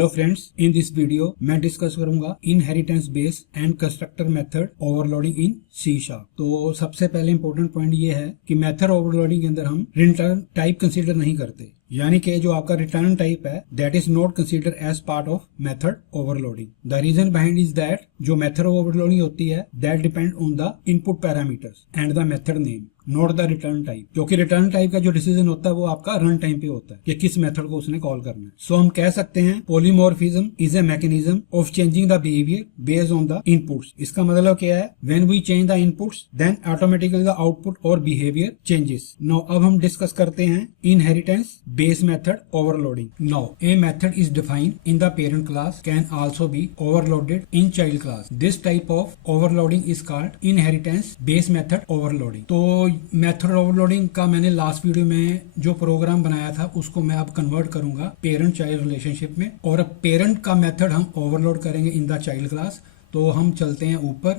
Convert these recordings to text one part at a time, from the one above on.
Hello friends, in this video मैं discuss करूंगा inheritance base and constructor method overloading in C sharp. तो सबसे पहले इंपॉर्टेंट पॉइंट ये है कि मेथड ओवरलोडिंग के अंदर हम रिटर्न टाइप कंसीडर नहीं करते, यानी कि जो आपका रिटर्न टाइप है that is not consider as part of method overloading. The reason behind is that जो मेथड ओवरलोडिंग होती है that depend on the input parameters and the method name, not the return type. क्योंकि return type का जो decision होता है वो आपका रन टाइम पे होता है कि किस मेथड को उसने कॉल करना है। सो हम कह सकते हैं polymorphism is a mechanism of changing the behaviour based on the inputs. इसका मतलब क्या है, when we change the inputs then automatically the output और बिहेवियर चेंजेस। नाउ अब हम डिस्कस करते हैं inheritance base method overloading. Now a method is defined in the parent class can also be overloaded in child class. This type of overloading is called inheritance base method overloading. तो method overloading का मैंने last video में जो programme बनाया था उसको मैं अब कन्वर्ट करूंगा पेरेंट चाइल्ड रिलेशनशिप में, और अब पेरेंट का मेथड हम ओवरलोड करेंगे इन द चाइल्ड क्लास। तो हम चलते हैं ऊपर।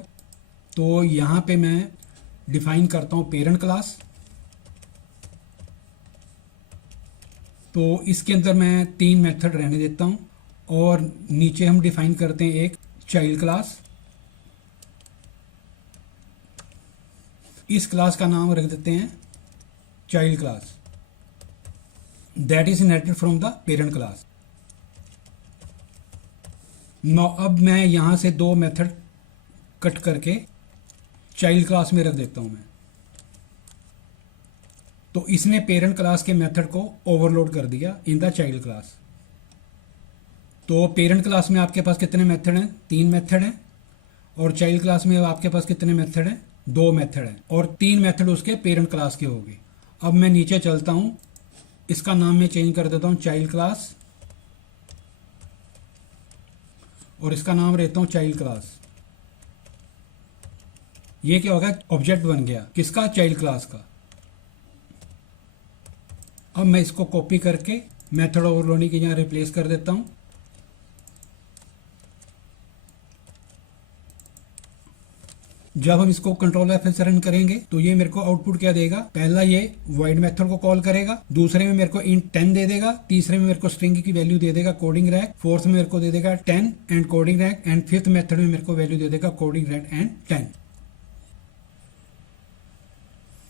तो यहाँ पे मैं डिफाइन करता हूँ पेरेंट क्लास। तो इसके अंदर मैं 3 मेथड रहने देता हूँ और नीचे हम डिफाइन करते हैं एक चाइल्ड क्लास। इस क्लास का नाम रख देते हैं child class that is inherited from the parent class. No अब मैं यहां से 2 मेथड कट करके चाइल्ड क्लास में रख देता हूं मैं। तो इसने पेरेंट क्लास के मेथड को ओवरलोड कर दिया इन द चाइल्ड क्लास। तो पेरेंट क्लास में आपके पास कितने मेथड हैं? 3 मेथड हैं। और चाइल्ड क्लास में आपके पास कितने मेथड हैं? 2 मेथड हैं। और 3 मेथड उसके पेरेंट क्लास के हो गए। अब मैं नीचे चलता हूं, इसका नाम मैं चेंज कर देता हूं चाइल्ड क्लास और इसका नाम रहता हूं चाइल्ड क्लास। ये क्या होगा? ऑब्जेक्ट बन गया किसका? चाइल्ड क्लास का। अब मैं इसको कॉपी करके मेथड ओवरलोडिंग के यहां रिप्लेस कर देता हूं। जब हम इसको कंट्रोल F से रन करेंगे तो ये मेरे को आउटपुट क्या देगा? पहला ये void मेथड को कॉल करेगा, दूसरे में मेरे को int 10 दे देगा, तीसरे में मेरे को स्ट्रिंग की वैल्यू दे देगा कोडिंग रैक, फोर्थ में मेरे को दे देगा 10 and coding rack, and fifth method में मेरे को वैल्यू दे देगा कोडिंग रैक एंड 10।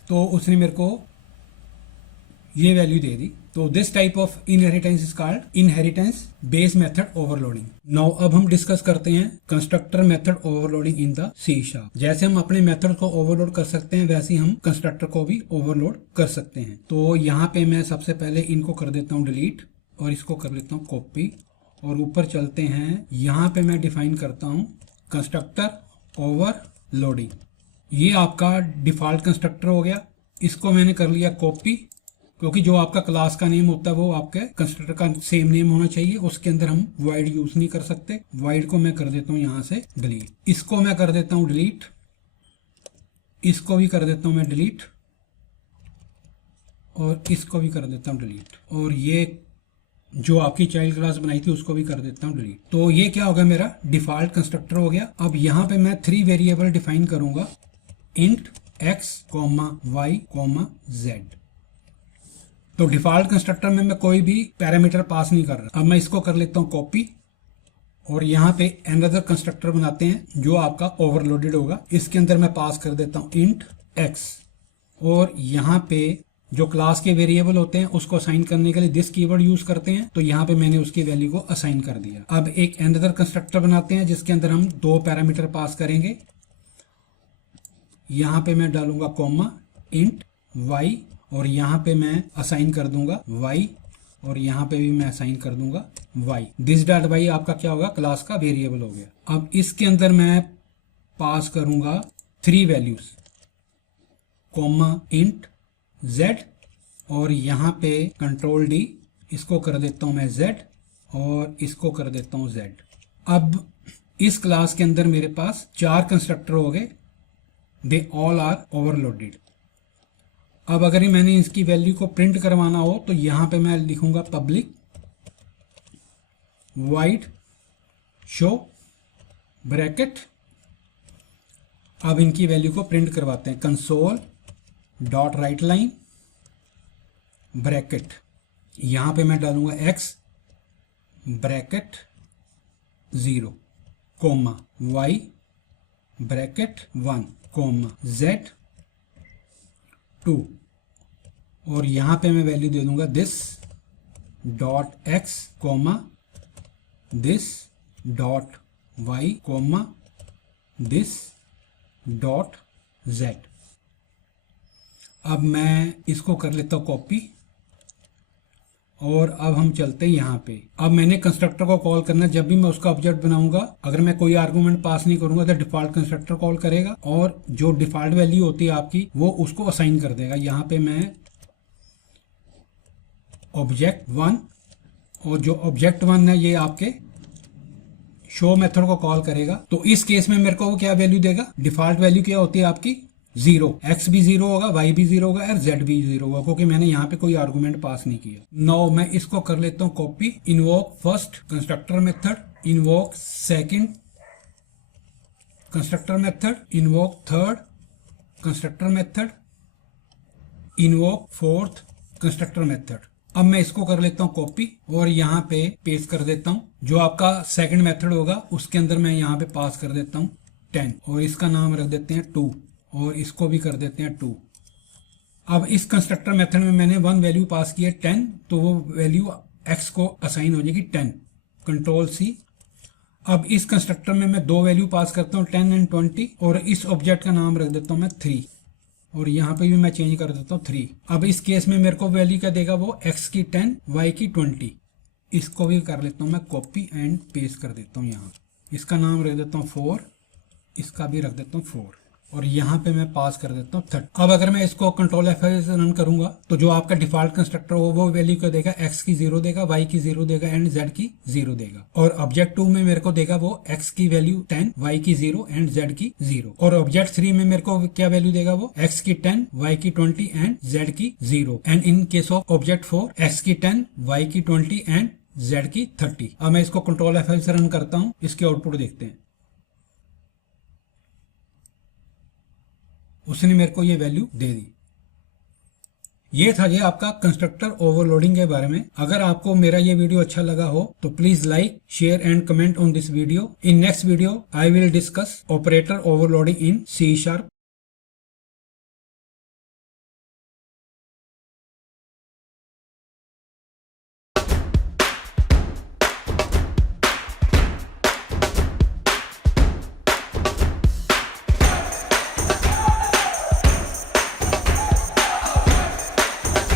तो उसने मेरे को ये वैल्यू दे दी। तो this type of inheritance is called inheritance base method overloading. Now अब हम डिस्कस करते हैं constructor method overloading in the C sharp. जैसे हम अपने मेथड को ओवरलोड कर सकते हैं वैसे ही हम कंस्ट्रक्टर को भी ओवरलोड कर सकते हैं। तो यहाँ पे मैं सबसे पहले इनको कर देता हूँ डिलीट और इसको कर लेता हूँ कॉपी और ऊपर चलते हैं। यहाँ पे मैं डिफाइन करता हूँ कंस्ट्रक्टर ओवरलोडिंग। ये आपका डिफॉल्ट कंस्ट्रक्टर हो गया। इसको मैंने कर लिया कॉपी, क्योंकि जो आपका क्लास का नेम होता है वो आपके कंस्ट्रक्टर का सेम नेम होना चाहिए। उसके अंदर हम void यूज नहीं कर सकते। void को मैं कर देता हूं यहां से डिलीट, इसको मैं कर देता हूं डिलीट, इसको भी कर देता हूं मैं डिलीट और इसको भी कर देता हूं डिलीट, और ये जो आपकी चाइल्ड क्लास बनाई थी उसको भी कर देता हूं डिलीट। तो ये क्या होगा? मेरा डिफॉल्ट कंस्ट्रक्टर हो गया। अब यहां पे मैं 3 वेरिएबल डिफाइन करूंगा, इंट x, y, z। तो डिफॉल्ट कंस्ट्रक्टर में मैं कोई भी पैरामीटर पास नहीं कर रहा। अब मैं इसको कर लेता हूं कॉपी और यहाँ पे अनदर कंस्ट्रक्टर बनाते हैं जो आपका ओवरलोडेड होगा। इसके अंदर मैं पास कर देता हूं इंट x, और यहाँ पे जो क्लास के वेरिएबल होते हैं उसको असाइन करने के लिए दिस कीवर्ड यूज करते हैं। तो यहाँ पे मैंने उसकी वैल्यू को असाइन कर दिया। अब एक अनदर कंस्ट्रक्टर बनाते हैं जिसके अंदर हम 2 पैरामीटर पास करेंगे। यहाँ पे मैं डालूंगा कॉमा इंट y, और यहाँ पे मैं असाइन कर दूंगा y, और यहाँ पे भी मैं असाइन कर दूंगा y। दिस डॉट y आपका क्या होगा? क्लास का वेरिएबल हो गया। अब इसके अंदर मैं पास करूंगा 3 वैल्यूज, कॉमा इंट z, और यहाँ पे कंट्रोल D, इसको कर देता हूं मैं z और इसको कर देता हूं z। अब इस क्लास के अंदर मेरे पास 4 कंस्ट्रक्टर हो गए, दे ऑल आर ओवरलोडेड। अब अगर मैंने इसकी वैल्यू को प्रिंट करवाना हो तो यहां पे मैं लिखूंगा पब्लिक void शो ब्रैकेट। अब इनकी वैल्यू को प्रिंट करवाते हैं, console dot write line bracket. यहां पे मैं डालूंगा x bracket 0 comma y bracket 1 comma z 2 और यहाँ पे मैं वैल्यू दे दूंगा this dot x comma this dot y comma this dot z। अब मैं इसको कर लेता हूँ कॉपी और अब हम चलते हैं यहाँ पे। अब मैंने कंस्ट्रक्टर को कॉल करना, जब भी मैं उसका ऑब्जेक्ट बनाऊंगा अगर मैं कोई आर्गुमेंट पास नहीं करूंगा तो डिफॉल्ट कंस्ट्रक्टर कॉल करेगा और जो डिफॉल्ट वैल्यू होती है आपकी वो उसको असाइन कर देगा। यहाँ पे मैं ऑब्जेक्ट 1 और जो ऑब्जेक्ट 1 है ये आपके शो मेथड को कॉल करेगा। तो इस केस में मेरे को वो क्या वैल्यू देगा, डिफॉल्ट वैल्यू क्या होती है आपकी 0, x भी 0 होगा, y भी 0 होगा और z भी 0 होगा क्योंकि मैंने यहाँ पे कोई आर्गुमेंट पास नहीं किया। नाउ मैं इसको कर लेता हूँ copy. Invoke first constructor method, invoke second constructor method, invoke third constructor method, invoke fourth constructor method. अब मैं इसको कर लेता हूँ कॉपी और यहाँ पे पेस्ट कर देता हूँ। जो आपका सेकंड मेथड होगा उसके अंदर मैं यहाँ पे पास कर देता हूँ 10 और इसका नाम रख देते हैं 2 और इसको भी कर देते हैं 2। अब इस कंस्ट्रक्टर मेथड में मैंने 1 वैल्यू पास की है 10, तो वो वैल्यू x को असाइन हो जाएगी 10, कंट्रोल सी। अब इस कंस्ट्रक्टर में मैं 2 वैल्यू पास करता हूँ 10 एंड 20 और इस ऑब्जेक्ट का नाम रख देता हूँ मैं 3 और यहाँ पे भी मैं चेंज कर देता हूँ 3। अब इस केस में मेरे को वैल्यू क्या देगा, वो x की 10 y की 20। इसको भी कर लेता हूँ मैं कॉपी एंड पेस्ट कर देता हूँ यहाँ। इसका नाम रख देता हूँ 4, इसका भी रख देता हूँ 4 और यहाँ पे मैं पास कर देता हूँ 30। अब अगर मैं इसको कंट्रोल F5 से रन करूंगा तो जो आपका डिफॉल्ट कंस्ट्रक्टर हो वो वैल्यू क्या देगा, x की 0 देगा, y की 0 देगा एंड z की 0 देगा। और ऑब्जेक्ट 2 में मेरे को देगा वो x की वैल्यू 10, y की 0 एंड z की 0। और ऑब्जेक्ट 3 में मेरे को क्या वैल्यू देगा, वो x की 10, y की 20 एंड z की 0। And in case of object 4 x की 10, y की 20 एंड z की 30। अब मैं इसको कंट्रोल F5 से रन करता हूँ, इसके आउटपुट देखते हैं। उसने मेरे को ये वैल्यू दे दी। ये था ये आपका कंस्ट्रक्टर ओवरलोडिंग के बारे में। अगर आपको मेरा ये वीडियो अच्छा लगा हो तो please like, share and comment on this video. In next video I will discuss operator overloading in C#।